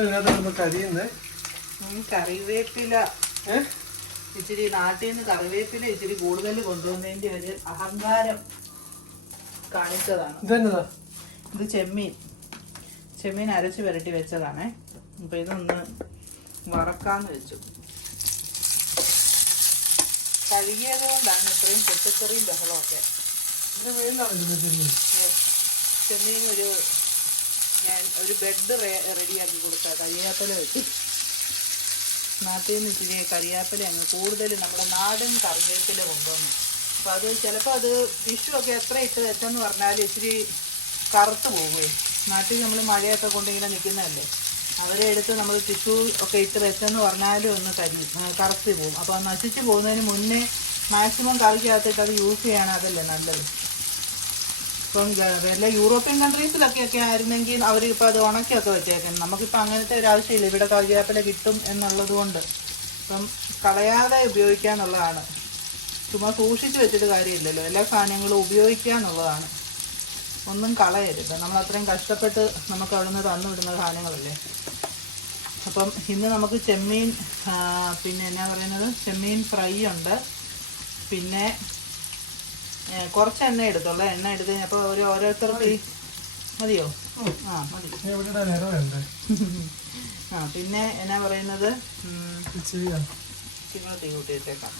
ഇതിനകത്ത് നമ്മൾ കരിയുന്നത് കറിവേപ്പില. ഇച്ചിരി നാട്ടിൽ നിന്ന് കറിവേപ്പില ഇച്ചിരി കൂടുതൽ കൊണ്ടുവന്നതിന്റെ ഒരു അഹങ്കാരം കാണിച്ചതാണ്. ഇതെന്നതാ? ഇത് ചെമ്മീൻ. ചെമ്മീൻ അരച്ച് പുരട്ടി വെച്ചതാണേ. അപ്പൊ ഇതൊന്ന് വറക്കാന്ന് വെച്ചു. കഴുകിയത് കൊണ്ടാണ് ഇത്രയും പൊട്ടിത്തെറിയും ബഹളമൊക്കെ. ചെമ്മീൻ ഒരു ഞാൻ ഒരു ബെഡ് റെഡിയാക്കി കൊടുത്ത കരിയാപ്പല വെച്ച്. നാട്ടിൽ നിന്ന് ഇച്ചിരി കരിയാപ്പല അങ്ങ് കൂടുതൽ നമ്മുടെ നാടൻ കറിവേപ്പില കൊണ്ടുവന്നു. അപ്പോൾ അത് ചിലപ്പോൾ അത് വിഷുവൊക്കെ എത്ര ഇട്ട് വെച്ചെന്ന് പറഞ്ഞാൽ ഇച്ചിരി കറുത്ത് പോവുകയെ നാട്ടിൽ നമ്മൾ മഴയൊക്കെ കൊണ്ടിങ്ങനെ നിൽക്കുന്നതല്ലേ? അവരെ എടുത്ത് നമ്മൾ ടിഷ്യൂ ഒക്കെ ഇട്ട് വെച്ചെന്ന് പറഞ്ഞാലും ഒന്ന് കരി കറുത്ത് പോകും അപ്പോൾ നശിച്ച് പോകുന്നതിന് മുന്നേ മാക്സിമം കറിക്കകത്തിട്ട് അത് യൂസ് ചെയ്യണം അതല്ലേ നല്ലത്? ഇപ്പം വല്ല യൂറോപ്യൻ കൺട്രീസിലൊക്കെ ആയിരുന്നെങ്കിൽ അവർ ഇപ്പം അത് ഉണക്കിയൊക്കെ വെച്ചേക്കുന്നത്. നമുക്കിപ്പോൾ അങ്ങനത്തെ ഒരു ആവശ്യമില്ല. ഇവിടെ കറിവേപ്പില കിട്ടും എന്നുള്ളത് കൊണ്ട്. ഇപ്പം കളയാതെ ഉപയോഗിക്കാന്നുള്ളതാണ്. ചുമ്മാ സൂക്ഷിച്ച് വെച്ചിട്ട് കാര്യമില്ലല്ലോ. എല്ലാ സാധനങ്ങളും ഉപയോഗിക്കുക എന്നുള്ളതാണ്. ഒന്നും കളയരുത്. നമ്മൾ അത്രയും കഷ്ടപ്പെട്ട് നമുക്ക് അവിടുന്ന് തന്നു വിടുന്ന സാധനങ്ങളല്ലേ? അപ്പം ഇന്ന് നമുക്ക് ചെമ്മീൻ പിന്നെ എന്നാ പറയുന്നത്? ചെമ്മീൻ ഫ്രൈ ഉണ്ട്. പിന്നെ കുറച്ച് എണ്ണ എടുത്തുള്ള. എണ്ണ എടുത്ത് കഴിഞ്ഞപ്പോ ഒരു ഓരോരുത്തർക്ക് മതിയോ? ആ മതി. ആ പിന്നെ എന്നാ പറയുന്നത്? നിങ്ങൾ തീ കൂട്ടിയിട്ടേക്കാം.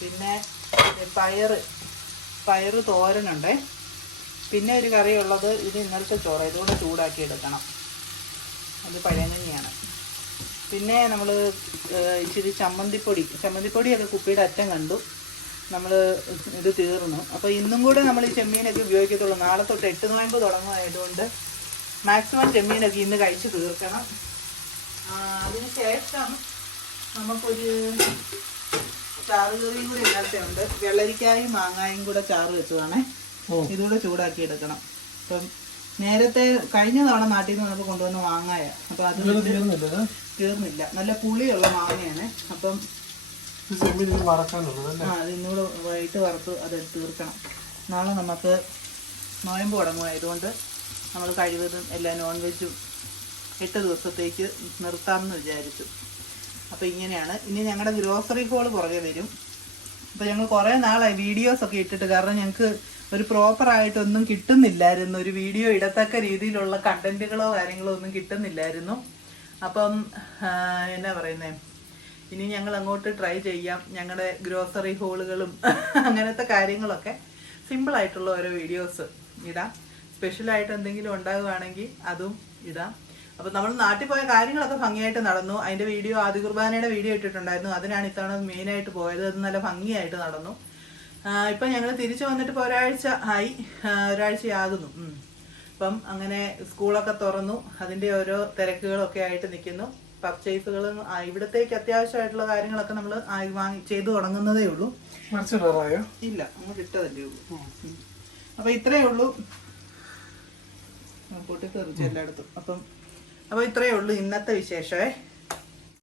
പിന്നെ പയറ് പയറ് തോരനുണ്ടേ. പിന്നെ ഒരു കറി ഉള്ളത് ഇത് ഇന്നലത്തെ ചോറ്. ഇതുകൂടെ ചൂടാക്കി എടുക്കണം. അത് പഴയങ്ങനെയാണ് പിന്നെ നമ്മൾ ഇച്ചിരി ചമ്മന്തിപ്പൊടി. ചമ്മന്തിപ്പൊടിയൊക്കെ കുപ്പിയുടെ അറ്റം കണ്ടു. നമ്മൾ ഇത് തീർന്നു. അപ്പോൾ ഇന്നും കൂടെ നമ്മൾ ഈ ചെമ്മീനൊക്കെ ഉപയോഗിക്കത്തുള്ളൂ. നാളെ തൊട്ട് എട്ട് നോയമ്പ് തുടങ്ങുമായതുകൊണ്ട് മാക്സിമം ചെമ്മീനൊക്കെ ഇന്ന് കഴിച്ച് തീർക്കണം. അതിനുശേഷം അതിന് ശേഷം നമുക്കൊരു ചാറ് കറിയും കൂടി ഇല്ലാത്തതുണ്ട് വെള്ളരിക്കായും മാങ്ങായും കൂടെ ചാറ് വെച്ചതാണേ. ഇതുകൂടെ ചൂടാക്കി എടുക്കണം. അപ്പം നേരത്തെ കഴിഞ്ഞ തവണ നാട്ടിൽ നിന്ന് നമുക്ക് കൊണ്ടുവന്ന മാങ്ങായ. അപ്പം അത് തീർന്നില്ല. നല്ല പുളിയുള്ള മാങ്ങയാണ്. അപ്പം ആ അത് ഇന്നുകൂടെ വൈകിട്ട് വറുത്ത് അത് തീർക്കണം. നാളെ നമുക്ക് നോയമ്പ് തുടങ്ങുമായതുകൊണ്ട് നമ്മൾ കഴിവതും എല്ലാ നോൺ വെജും എട്ട് ദിവസത്തേക്ക് നിർത്താമെന്ന് വിചാരിച്ചു. അപ്പോൾ ഇങ്ങനെയാണ്. ഇനി ഞങ്ങളുടെ ഗ്രോസറി ഹോൾ പുറകെ വരും. അപ്പോൾ ഞങ്ങൾ കുറേ നാളായി വീഡിയോസ് ഒക്കെ ഇട്ടിട്ട് കാരണം ഞങ്ങൾക്ക് ഒരു പ്രോപ്പർ ആയിട്ടൊന്നും കിട്ടുന്നില്ലായിരുന്നു. ഒരു വീഡിയോ ഇടത്തക്ക രീതിയിലുള്ള കണ്ടന്റുകളോ കാര്യങ്ങളോ ഒന്നും കിട്ടുന്നില്ലായിരുന്നു. അപ്പം എന്നാ പറയുന്നേ? ഇനി ഞങ്ങൾ അങ്ങോട്ട് ട്രൈ ചെയ്യാം. ഞങ്ങളുടെ ഗ്രോസറി ഹോളുകളും അങ്ങനത്തെ കാര്യങ്ങളൊക്കെ സിമ്പിൾ ആയിട്ടുള്ള ഓരോ വീഡിയോസ് ഇടാം സ്പെഷ്യലായിട്ട് എന്തെങ്കിലും ഉണ്ടാകുവാണെങ്കിൽ അതും ഇടാം അപ്പം നമ്മൾ നാട്ടിൽ പോയ കാര്യങ്ങളൊക്കെ ഭംഗിയായിട്ട് നടന്നു. അതിന്റെ വീഡിയോ ആദ്യ കുർബാനയുടെ വീഡിയോ ഇട്ടിട്ടുണ്ടായിരുന്നു. അതിനാണ് ഇത്തവണ മെയിനായിട്ട് പോയത്. അത് നല്ല ഭംഗിയായിട്ട് നടന്നു. ഇപ്പം ഞങ്ങൾ തിരിച്ചു വന്നിട്ട് ഇപ്പോൾ ഒരാഴ്ച ആയി. ഒരാഴ്ചയാകുന്നു. അപ്പം അങ്ങനെ സ്കൂളൊക്കെ തുറന്നു. അതിന്റെ ഓരോ തിരക്കുകളൊക്കെ ആയിട്ട് നിൽക്കുന്നു പർച്ചേസുകളും ഇവിടത്തേക്ക് അത്യാവശ്യമായിട്ടുള്ള കാര്യങ്ങളൊക്കെ നമ്മൾ വാങ്ങി ചെയ്തു തുടങ്ങുന്നതേ ഉള്ളൂ. ഇല്ല അങ്ങോട്ട് ഇട്ടതല്ലേ ഉള്ളൂ. അപ്പൊ ഇത്രയേ ഉള്ളൂ. പൊട്ടിത്തെറിച്ചു എല്ലായിടത്തും. അപ്പം അപ്പൊ ഇത്രയേ ഉള്ളൂ ഇന്നത്തെ വിശേഷമേ.